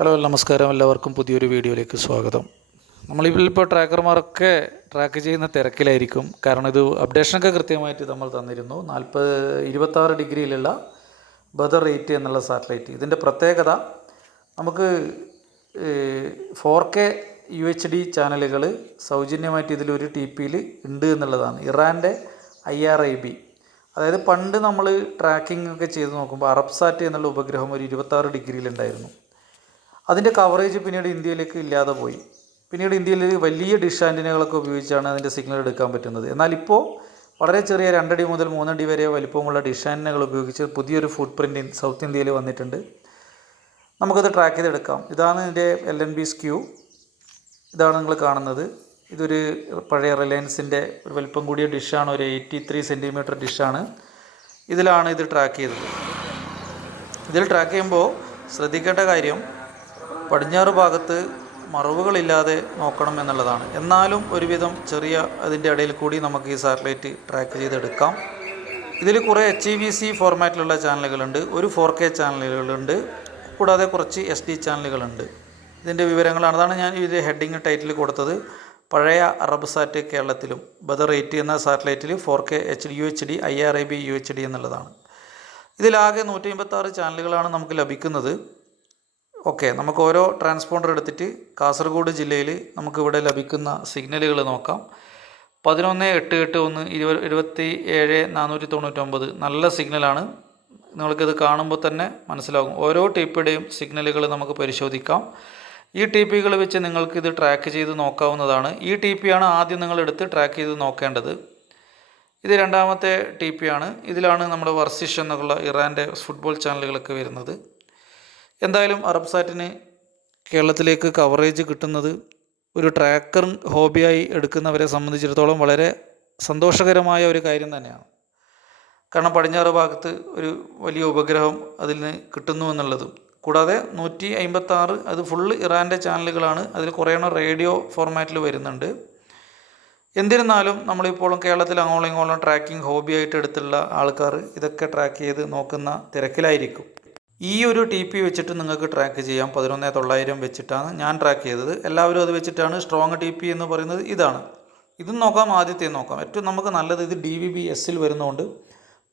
Hello നമസ്കാരം. എല്ലാവർക്കും പുതിയൊരു വീഡിയോയിലേക്ക് സ്വാഗതം. നമ്മളിപ്പോൾ ട്രാക്കർമാരൊക്കെ ട്രാക്ക് ചെയ്യുന്ന തിരക്കിലായിരിക്കും. കാരണം ഇത് അപ്ഡേഷനൊക്കെ കൃത്യമായിട്ട് നമ്മൾ തന്നിരുന്നു. നാൽപ്പത് ഇരുപത്താറ് ഡിഗ്രിയിലുള്ള ബദർ റേറ്റ് എന്നുള്ള സാറ്റലൈറ്റ് ഇതിന്റെ പ്രത്യേകത നമുക്ക് four K U H D ചാനലുകൾ സൗജന്യമായിട്ട് ഇതിലൊരു ടി പിയിൽ ഉണ്ട് എന്നുള്ളതാണ്. ഇറാന്റെ ഐ ആർ ഐ ബി അതായത് പണ്ട് നമ്മൾ ട്രാക്കിംഗ് ഒക്കെ ചെയ്ത് നോക്കുമ്പോൾ അറബ്സാറ്റ് എന്നുള്ള ഉപഗ്രഹം ഒരു ഇരുപത്താറ് ഡിഗ്രിയിലുണ്ടായിരുന്നു. അതിന്റെ കവറേജ് പിന്നീട് ഇന്ത്യയിലേക്ക് ഇല്ലാതെ പോയി. പിന്നീട് ഇന്ത്യയിൽ വലിയ ഡിഷ് ആന്റിനകളൊക്കെ ഉപയോഗിച്ചാണ് അതിന്റെ സിഗ്നൽ എടുക്കാൻ പറ്റുന്നത്. എന്നാൽ ഇപ്പോൾ വളരെ ചെറിയ രണ്ടടി മുതൽ മൂന്നടി വരെ വലിപ്പമുള്ള ഡിഷ് ആന്റിനകൾ ഉപയോഗിച്ച് പുതിയൊരു ഫുട് പ്രിന്റ് സൗത്ത് ഇന്ത്യയിൽ വന്നിട്ടുണ്ട്. നമുക്കത് ട്രാക്ക് ചെയ്തെടുക്കാം. ഇതാണ് ഇതിന്റെ എൽ എൻ ബി സ്ക്യൂ ഇതാണ് നിങ്ങൾ കാണുന്നത്. ഇതൊരു പഴയ റിലയൻസിന്റെ ഒരു വലിപ്പം കൂടിയ ഡിഷാണ് ഒരു എയ്റ്റി ത്രീ സെന്റിമീറ്റർ ഡിഷാണ് ഇതിലാണ് ഇത് ട്രാക്ക് ചെയ്തത്. ഇതിൽ ട്രാക്ക് ചെയ്യുമ്പോൾ ശ്രദ്ധിക്കേണ്ട കാര്യം പടിഞ്ഞാറ് ഭാഗത്ത് മറവുകളില്ലാതെ നോക്കണം എന്നുള്ളതാണ്. എന്നാലും ഒരുവിധം ചെറിയ അതിന്റെ ഇടയിൽ കൂടി നമുക്ക് ഈ സാറ്റലൈറ്റ് ട്രാക്ക് ചെയ്തെടുക്കാം. ഇതിൽ കുറേ എച്ച് ഇ വി സി ഫോർമാറ്റിലുള്ള ചാനലുകളുണ്ട്. ഒരു ഫോർ കെ ചാനലുകളുണ്ട്. കൂടാതെ കുറച്ച് എസ് ഡി ചാനലുകളുണ്ട്. ഇതിന്റെ വിവരങ്ങളാണ്. അതാണ് ഞാൻ ഇതിന്റെ ഹെഡിങ് ടൈറ്റിൽ കൊടുത്തത്. പഴയ അറബ് സാറ്റ് കേരളത്തിലും ബദർ എയ്റ്റ് എന്ന സാറ്റലൈറ്റിൽ four K H D U H D I R I B U H D എന്നുള്ളതാണ്. ഇതിലാകെ നൂറ്റി അമ്പത്താറ് ചാനലുകളാണ് നമുക്ക് ലഭിക്കുന്നത്. ഓക്കെ നമുക്ക് ഓരോ ട്രാൻസ്പോണ്ടർ എടുത്തിട്ട് കാസർഗോഡ് ജില്ലയിൽ നമുക്കിവിടെ ലഭിക്കുന്ന സിഗ്നലുകൾ നോക്കാം. പതിനൊന്ന് എട്ട് എട്ട് ഒന്ന് ഇരുപത് ഇരുപത്തി ഏഴ് നാനൂറ്റി തൊണ്ണൂറ്റൊമ്പത് നല്ല സിഗ്നലാണ് നിങ്ങൾക്കിത് കാണുമ്പോൾ തന്നെ മനസ്സിലാകും. ഓരോ ടീപ്പിയുടെയും സിഗ്നലുകൾ നമുക്ക് പരിശോധിക്കാം. ഈ ടി പികൾ വെച്ച് നിങ്ങൾക്കിത് ട്രാക്ക് ചെയ്ത് നോക്കാവുന്നതാണ്. ഈ ടി പി ആണ് ആദ്യം നിങ്ങൾ എടുത്ത് ട്രാക്ക് ചെയ്ത് നോക്കേണ്ടത്. ഇത് രണ്ടാമത്തെ ടി പി ആണ്. ഇതിലാണ് നമ്മുടെ വർസിഷ് എന്നുള്ള ഇറാന്റെ ഫുട്ബോൾ ചാനലുകളൊക്കെ വരുന്നത്. എന്തായാലും അറബ്സാറ്റിന് കേരളത്തിലേക്ക് കവറേജ് കിട്ടുന്നത് ഒരു ട്രാക്കർ ഹോബിയായി എടുക്കുന്നവരെ സംബന്ധിച്ചിടത്തോളം വളരെ സന്തോഷകരമായ ഒരു കാര്യം തന്നെയാണ്. കാരണം പടിഞ്ഞാറ് ഭാഗത്ത് ഒരു വലിയ ഉപഗ്രഹം അതിൽ നിന്ന് കിട്ടുന്നു എന്നുള്ളതും. കൂടാതെ നൂറ്റി അമ്പത്താറ് അത് ഫുള്ള് ഇറാന്റെ ചാനലുകളാണ് അതിൽ കുറേയെണ്ണം റേഡിയോ ഫോർമാറ്റിൽ വരുന്നുണ്ട്. എന്നിരുന്നാലും നമ്മളിപ്പോഴും കേരളത്തിൽ അങ്ങോളം ഇങ്ങോളം ട്രാക്കിംഗ് ഹോബിയായിട്ട് എടുത്തുള്ള ആൾക്കാർ ഇതൊക്കെ ട്രാക്ക് ചെയ്ത് നോക്കുന്ന തിരക്കിലായിരിക്കും. ഈ ഒരു ടി പി വെച്ചിട്ട് നിങ്ങൾക്ക് ട്രാക്ക് ചെയ്യാം. പതിനൊന്ന് തൊള്ളായിരം വെച്ചിട്ടാണ് ഞാൻ ട്രാക്ക് ചെയ്തത്. എല്ലാവരും അത് വെച്ചിട്ടാണ് സ്ട്രോങ് ടി പി എന്ന് പറയുന്നത് ഇതാണ്. ഇതും നോക്കാം ആദ്യത്തെ നോക്കാം. ഏറ്റവും നമുക്ക് നല്ലത് ഇത് ഡി വി ബി എസ്സിൽ വരുന്നതുകൊണ്ട്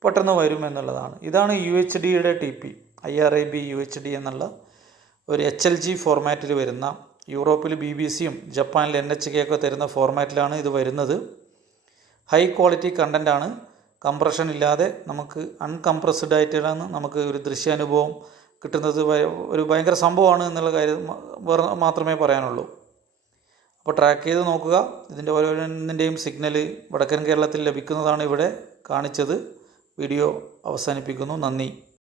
പെട്ടെന്ന് വരും എന്നുള്ളതാണ്. ഇതാണ് യു എച്ച് ഡിയുടെ T P I R I B U H D എന്നുള്ള ഒരു എച്ച് എൽ ജി ഫോർമാറ്റിൽ വരുന്ന യൂറോപ്പിൽ ബി ബി സിയും ജപ്പാനിൽ എൻ എച്ച് കെ ഒക്കെ തരുന്ന ഫോർമാറ്റിലാണ് ഇത് വരുന്നത്. ഹൈ ക്വാളിറ്റി കണ്ടന്റാണ് കംപ്രഷൻ ഇല്ലാതെ നമുക്ക് അൺകംപ്രസ്ഡ് ആയിട്ടാണ് നമുക്ക് ഒരു ദൃശ്യാനുഭവം കിട്ടുന്നത്. ഒരു ഭയങ്കര സംഭവമാണ് എന്നുള്ള കാര്യം വേറെ മാത്രമേ പറയാനുള്ളൂ. അപ്പോൾ ട്രാക്ക് ചെയ്ത് നോക്കുക. ഇതിന്റെ ഓരോന്നിന്റെയും സിഗ്നൽ വടക്കൻ കേരളത്തിൽ ലഭിക്കുന്നതാണ് ഇവിടെ കാണിച്ചത്. വീഡിയോ അവസാനിപ്പിക്കുന്നു. നന്ദി.